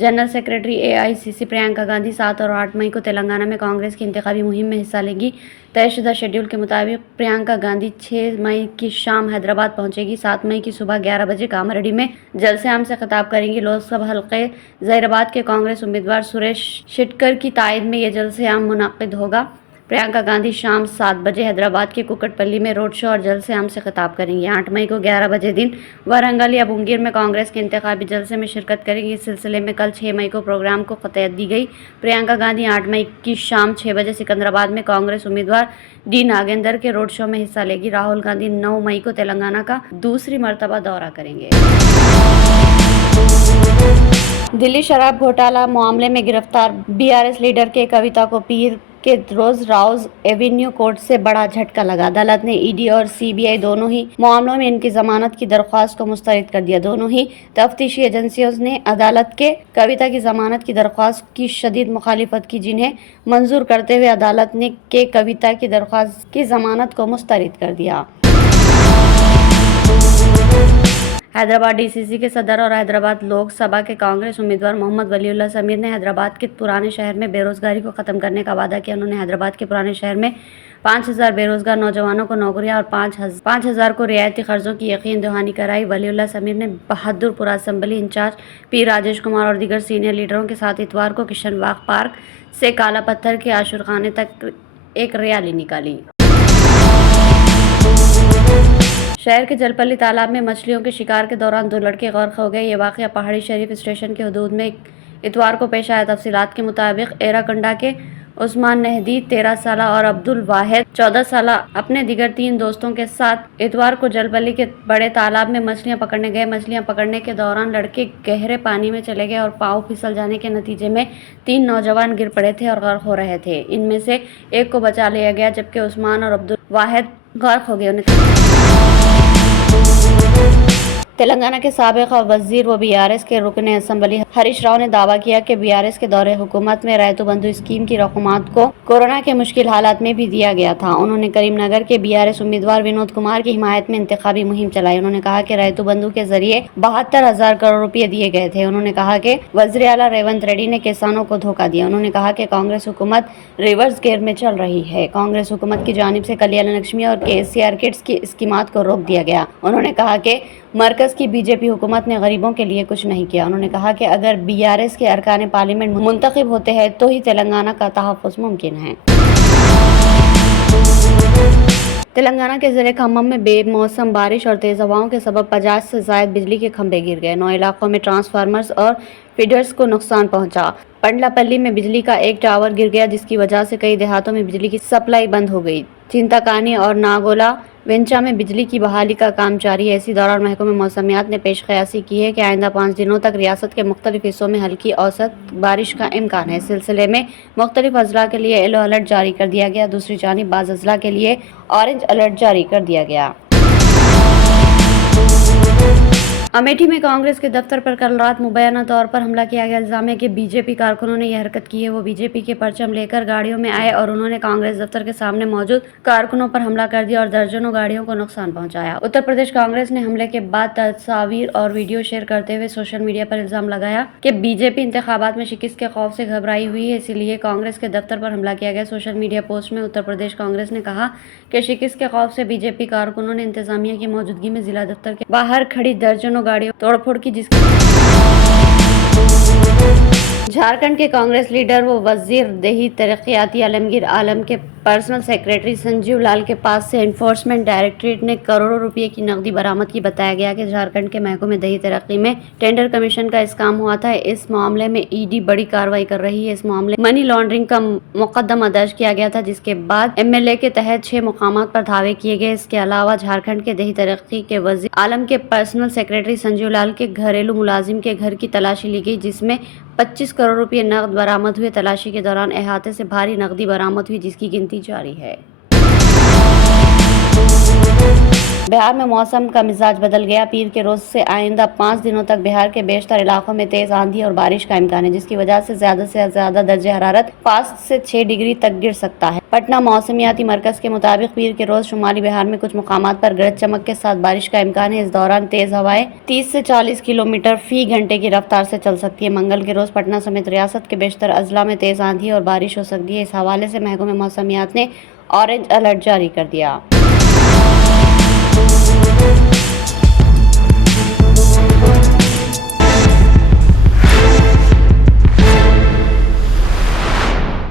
General secretary AICC Priyanka Gandhi 7 और 8 मई को तेलंगाना में कांग्रेस की इंतखाबी मुहिम में हिस्सा लेगी। तयशुदा शेड्यूल के मुताबिक प्रियंका गांधी 6 मई की शाम हैदराबाद पहुंचेगी। 7 मई की सुबह 11 बजे कामारेड्डी में जलसे-आम से खिताब करेंगी। लोकसभा हल्के जहीराबाद के कांग्रेस उम्मीदवार सुरेश शिटकर की तायद में यह जलसे-आम मुनक्किद होगा। प्रियंका गांधी शाम 7 बजे हैदराबाद के कुकटपल्ली में रोड शो और जलसे-आम से खिताब करेंगी। 8 मई को 11 बजे दिन वारंगल या बुंगीर में कांग्रेस के इंतखाबी जलसे में शिरकत करेंगी। इस सिलसिले में कल 6 मई को प्रोग्राम को क़तियत दी गई। प्रियंका गांधी 8 मई की शाम 6 बजे सिकंदराबाद में कांग्रेस उम्मीदवार D नागेंद्र के रोड शो में हिस्सा लेगी। राहुल गांधी 9 मई को तेलंगाना का दूसरी मरतबा दौरा करेंगे। दिल्ली शराब घोटाला मामले में गिरफ्तार BRS लीडर के कविता को पीर के रोज राउज एवेन्यू कोर्ट से बड़ा झटका लगा। अदालत ने ED और CBI दोनों ही मामलों में इनकी जमानत की दरख्वास्त को मुस्तरद कर दिया। दोनों ही तफ्तीशी एजेंसियों ने अदालत के कविता की जमानत की दरख्वास्त की शदीद मुखालिफत की, जिन्हें मंजूर करते हुए अदालत ने के कविता की दरख्वास्त की जमानत को मुस्तरद कर दिया। हैदराबाद DCC के सदर और हैदराबाद लोकसभा के कांग्रेस उम्मीदवार मोहम्मद वलीउल्लाह समीर ने हैदराबाद के पुराने शहर में बेरोजगारी को खत्म करने का वादा किया। उन्होंने हैदराबाद के पुराने शहर में 5000 बेरोजगार नौजवानों को नौकरियां और 5000 को रियायती कर्जों की यकीन दहानी कराई। वलीउल्लाह समीर ने Bahadurpur assembly incharge P Rajesh Kumar और दीगर सीनियर लीडरों के साथ इतवार को किशनबाग पार्क से काला पत्थर के आशुरखाने तक एक रैली निकाली। शहर के जलपल्ली तालाब में मछलियों के शिकार के दौरान 2 लड़के गर्क हो गए। ये वाक़या पहाड़ी शरीफ स्टेशन के हदूद में इतवार को पेश आया। तफसीलात के मुताबिक एराकंडा के उस्मान नहदी 13 साल और अब्दुल वाहिद 14 साल अपने दिगर 3 दोस्तों के साथ इतवार को जलपल्ली के बड़े तालाब में मछलियां पकड़ने गए। मछलियां पकड़ने के दौरान लड़के गहरे पानी में चले गए और पाँव फिसल जाने के नतीजे में 3 नौजवान गिर पड़े थे और गर्क हो रहे थे। इनमें से एक को बचा लिया गया, जबकि उस्मान और अब्दुल वाहिद गर्क हो गए। तेलंगाना के साबिक वजीर व BRS के रुकने असेंबली हरीश राव ने दावा किया कि BRS के दौरे हुकूमत में रैतु बंधु स्कीम की रकूमात को कोरोना के मुश्किल हालात में भी दिया गया था। उन्होंने करीमनगर के BRS उम्मीदवार विनोद कुमार की हिमायत में इंतखाबी मुहिम चलाई। उन्होंने कहा कि रैतु बंधु के जरिए 72,000 करोड़ रुपये दिए गए थे। उन्होंने कहा कि वज़ीर आला रेवंत रेड्डी ने किसानों को धोखा दिया। उन्होंने कहा कि कांग्रेस हुकूमत रिवर्स गियर में चल रही है। कांग्रेस हुकूमत की जानिब से कल्याण लक्ष्मी और KCR किट्स की स्कीमात को रोक दिया गया। उन्होंने कहा कि मरकज की BJP हुकूमत ने गरीबों के लिए कुछ नहीं किया। उन्होंने कहा कि अगर BRS के अरकान पार्लियामेंट मुंतखब होते हैं तो ही तेलंगाना का तहफ़्फ़ुज़ मुमकिन है। तेलंगाना के ज़िले खम्मम में बेमौसम बारिश और तेज़ हवाओं के सबब 50 से ज़ायद बिजली के खंभे गिर गए। 9 इलाकों में ट्रांसफार्मर्स और फीडर्स को नुकसान पहुंचा। पंडलापल्ली में बिजली का एक टावर गिर गया, जिसकी वजह से कई देहातों में बिजली की सप्लाई बंद हो गई। चिंताकानी और नागोला वेंचा में बिजली की बहाली का काम जारी है। इसी दौरान महकमा मौसमियात ने पेश क़यासी की है कि आइंदा 5 दिनों तक रियासत के मुख्तलिफ हिस्सों में हल्की औसत बारिश का इम्कान है। इस सिलसिले में मुख्तलिफ अजला के लिए येलो अलर्ट जारी कर दिया गया। दूसरी जानिब बाज़ अजला के लिए ऑरेंज अलर्ट जारी कर दिया गया। अमेठी में कांग्रेस के दफ्तर पर कल रात मुबैना तौर पर हमला किया गया। इल्जाम है कि BJP कारकुनों ने यह हरकत की है। वो BJP के परचम लेकर गाड़ियों में आए और उन्होंने कांग्रेस दफ्तर के सामने मौजूद कारकुनों पर हमला कर दिया और दर्जनों गाड़ियों को नुकसान पहुंचाया। उत्तर प्रदेश कांग्रेस ने हमले के बाद तस्वीर और वीडियो शेयर करते हुए सोशल मीडिया पर इल्जाम लगाया कि BJP इंतखाबात में शिकस्त के खौफ से घबराई हुई है, इसीलिए कांग्रेस के दफ्तर पर हमला किया गया। सोशल मीडिया पोस्ट में उत्तर प्रदेश कांग्रेस ने कहा कि शिकस्त के खौफ से BJP कारकुनों ने इंतजामिया की मौजूदगी में जिला दफ्तर के बाहर खड़ी दर्जनों गाड़ियों तोड़फोड़ की, जिसकी झारखंड के कांग्रेस लीडर व वजीर दही तरक्याती आलमगीर आलम के पर्सनल सेक्रेटरी संजीव लाल के पास से एनफोर्समेंट डायरेक्टरेट ने करोड़ों रुपए की नकदी बरामद की। बताया गया कि झारखंड के महकमे दही तरक्की में टेंडर कमीशन का इस्काम हुआ था। इस मामले में ED बड़ी कार्रवाई कर रही है। इस मामले मनी लॉन्ड्रिंग का मुकदमा दर्ज किया गया था, जिसके बाद MLA के तहत 6 मुकामात पर धावे किए गए। इसके अलावा झारखंड के दही तरक्की के वजीर आलम के पर्सनल सेक्रेटरी संजीव लाल के घरेलू मुलाजिम के घर की तलाशी ली गई, जिसमें 25 करोड़ रुपए नकद बरामद हुए। तलाशी के दौरान अहाते से भारी नकदी बरामद हुई, जिसकी गिनती जारी है। बिहार में मौसम का मिजाज बदल गया। पीर के रोज से आइंदा 5 दिनों तक बिहार के बेशतर इलाकों में तेज आंधी और बारिश का इम्कान है, जिसकी वजह से ज्यादा दर्जे हरारत 5 से 6 डिग्री तक गिर सकता है। पटना मौसमियाती मरकज के मुताबिक पीर के रोज शुमाली बिहार में कुछ मुकामात पर गरज चमक के साथ बारिश का इम्कान है। इस दौरान तेज हवाएं 30 से 40 किलोमीटर फी घंटे की रफ्तार से चल सकती है। मंगल के रोज पटना समेत रियासत के बेशतर अजला में तेज आंधी और बारिश हो सकती है। इस हवाले से महकमे मौसमियात ने ऑरेंज अलर्ट जारी कर दिया।